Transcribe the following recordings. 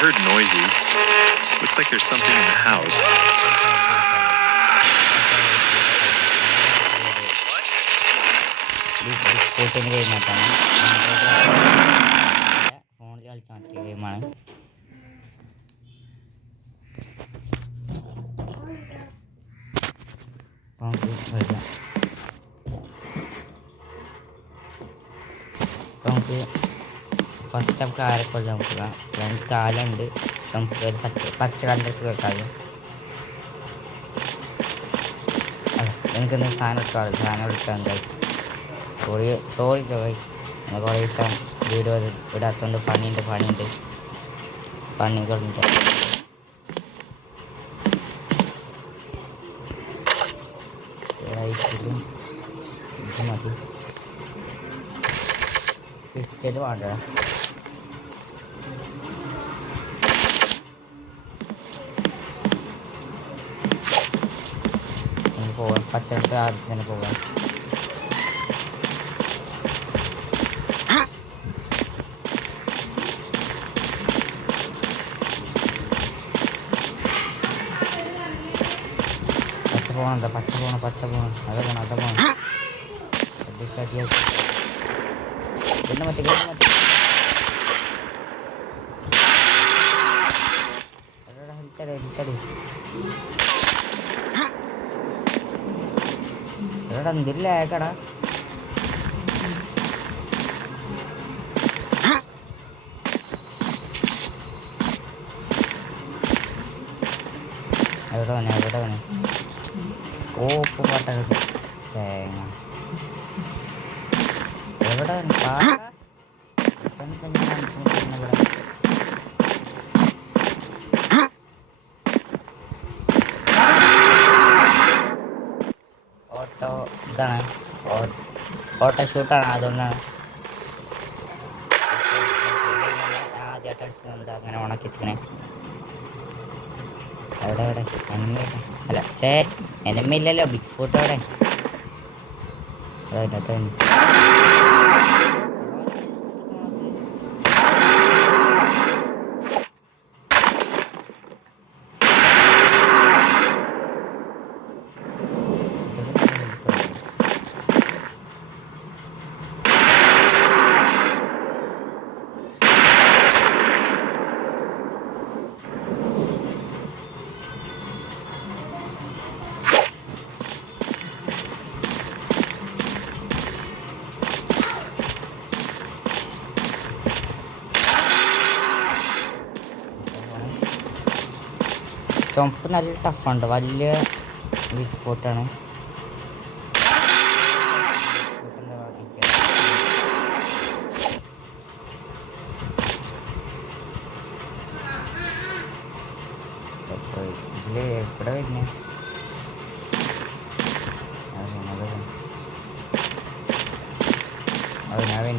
heard noises. Looks like there's something in the house. ഫോണിൽ കളിച്ച മറ്റേ ഗെയിമാണ്. നമുക്ക് ഫസ്റ്റ് നമുക്ക് ആരെക്കൊല്ലം നോക്കുക. രണ്ട് കാലുണ്ട്, നമുക്ക് ഒരു പച്ച കാലിൻ്റെ അടുത്ത് കേൾക്കാതെ എനിക്കൊന്ന് സാധനം എടുക്കാൻ ഗൈസ്. സോറി ഗൈസ്, കുറേ ദിവസം വീഡിയോ ഇടാത്തതുകൊണ്ട് പണിയുണ്ട് പണികളുണ്ട്. റൈറ്റിലും ഇത് മതി, പിസ്റ്റല് വേണ്ട. പോകാം, പച്ചക്ക് ആദ്യം തന്നെ പോകാം. പച്ച പോകണം അത് പോകണം. പിന്നെ മറ്റേ എടാ എന്തില്ല കടാ. എവിടെ വന്നെ സ്കോപ്പ് പട്ട തേങ്ങ എവിടെ ഓട്ടോ ഇതാണ്, ഓട്ടോ ഷൂട്ടാണ്. അതുകൊണ്ടാണ് ആദ്യമായിട്ട് അടിച്ചത്. അങ്ങനെ ഉണക്കി വെച്ചിക്കണേ. എവിടെ എനിമി അല്ല എനിമി ഇല്ലല്ലോ, ബിഗ് ഫുട്ട് എവിടെ? അതന്നെ ചുമപ്പ് നല്ല ടഫുണ്ട്, വലിയ ബിഗ് ഫോട്ടാണ്. ഇതില് എവിടെ വരുന്നേ? അവൻ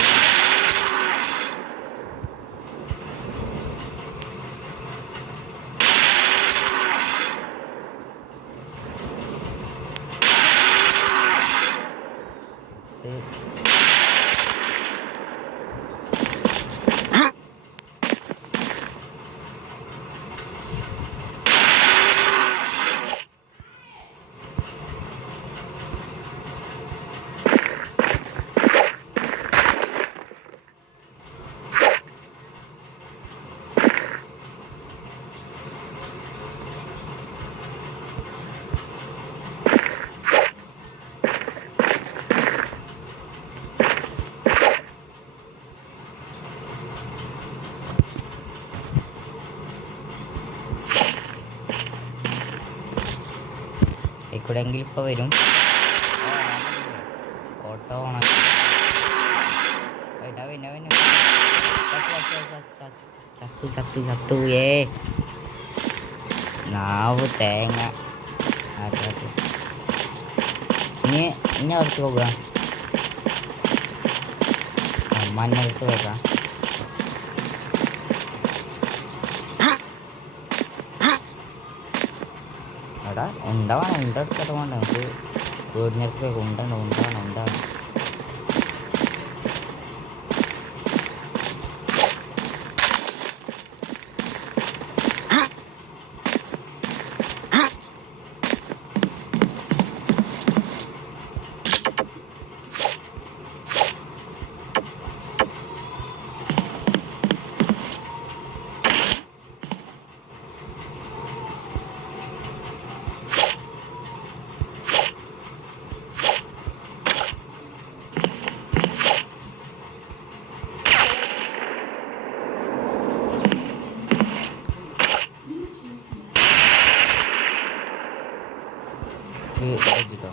ഇക്കൂടെങ്കിലും ഇപ്പോൾ വരും. ഓട്ടോ ഓണ ചത്തു നാവ് തേങ്ങ. ഇനി അടുത്ത് പോകുക, മഞ്ഞടുത്ത് പോകാം. എടാ ഉണ്ടാവണം, ഉണ്ടെടുത്തിട്ട് പോകണ്ട. നമുക്ക് വീടിനടുത്ത് ഉണ്ടാണ്. ഒരു കേട്ടോ.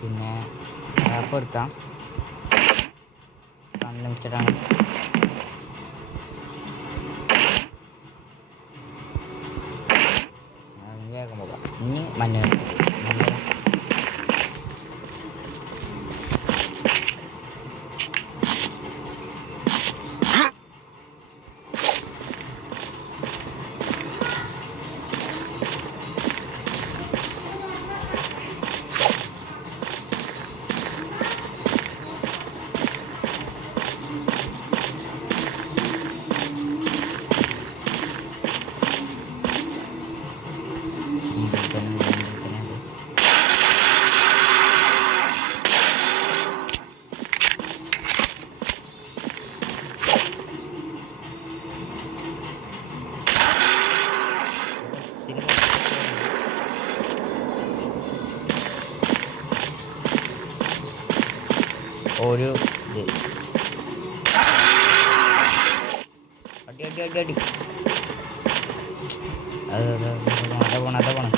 പിന്നെ ആപ്പ് എടുക്കാം. അൺലിമിറ്റഡാണ്. വേഗം പോകാം. ഇനി മഞ്ഞ ഒരു ഇത് അടി അടി അടി അടി അത പോണം.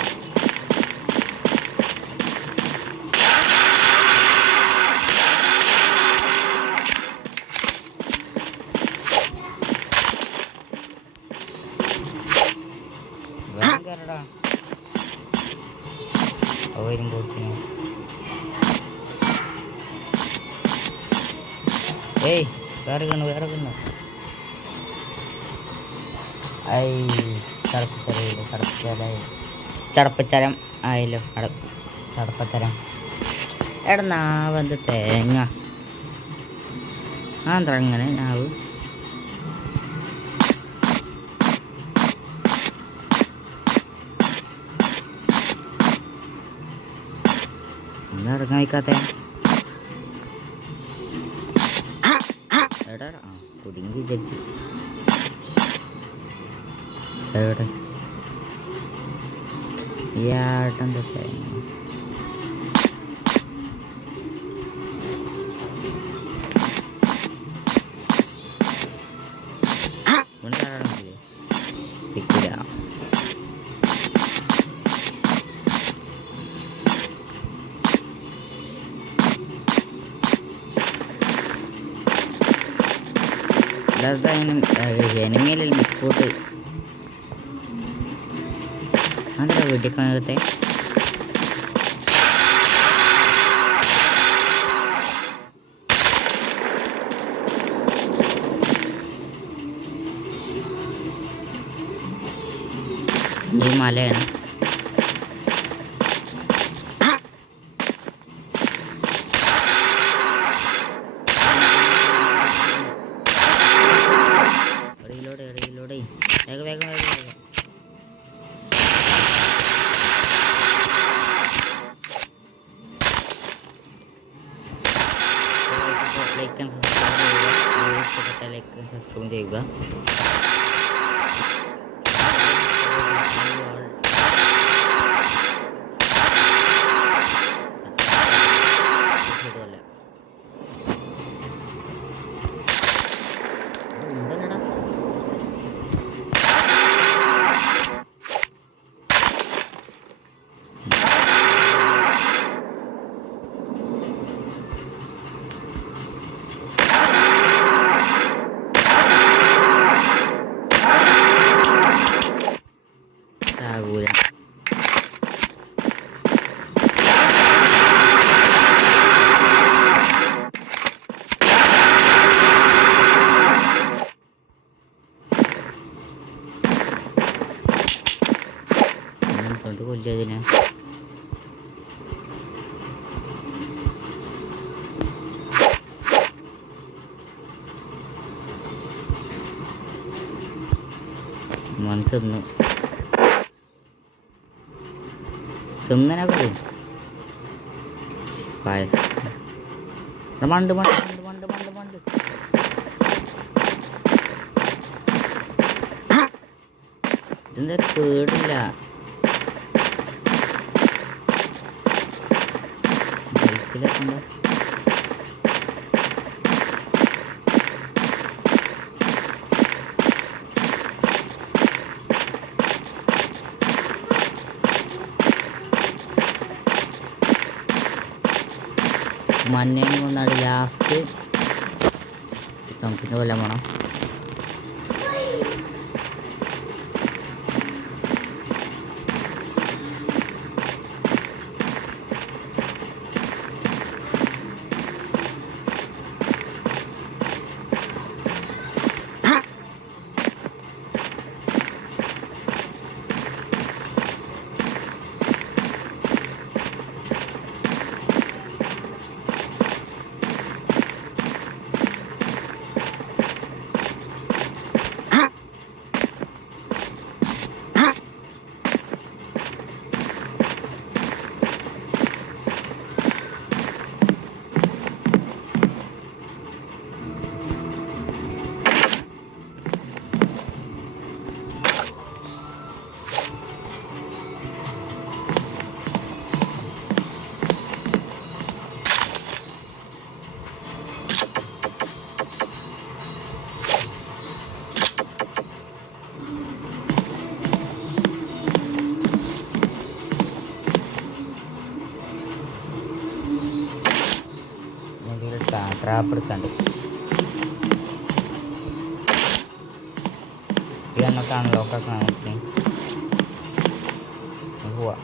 വേറെടാ വരുമ്പോത്തിന് ഏയ് വേറെ കണ്ണു ഐ ചടപ്പച്ചരം ആയല്ലോ. ചടപ്പത്തരം എടാ നാവന്ത് തേങ്ങ ആന്താ അങ്ങനെ നാവ്. എന്താ ഇറങ്ങാൻ വയ്ക്കാത്ത എടാ കുടുങ്ങി വിചാരിച്ചു. എവിടെ ഏട്ടെന്താ തേങ്ങ എനിമിയിലല്ലേ ബിഗ് ഫുട്ട്. അതെടാ വെടിക്കാനത്തെ ഈ മലയാണ്. വേഗം ലൈക്ക് സബ്സ്ക്രൈബ് ചെയ്യുക. കൊല്ലതിന് തിന്നനെ പറയും പായസം മണ്ട് ഇതിൻ്റെ സ്പീഡില്ല. ബൈക്കിലെത്തണ്ട മഞ്ഞേനെ കൊന്നാട് ലാസ്റ്റ് ചുമപ്പിന് കൊല്ലാൻ പോണം. ട്രാപ്പ് എടുക്കാണ്ട് ഇത് നമുക്ക് അൺലോക്ക് ആക്കാൻ നോക്കി പോവാ.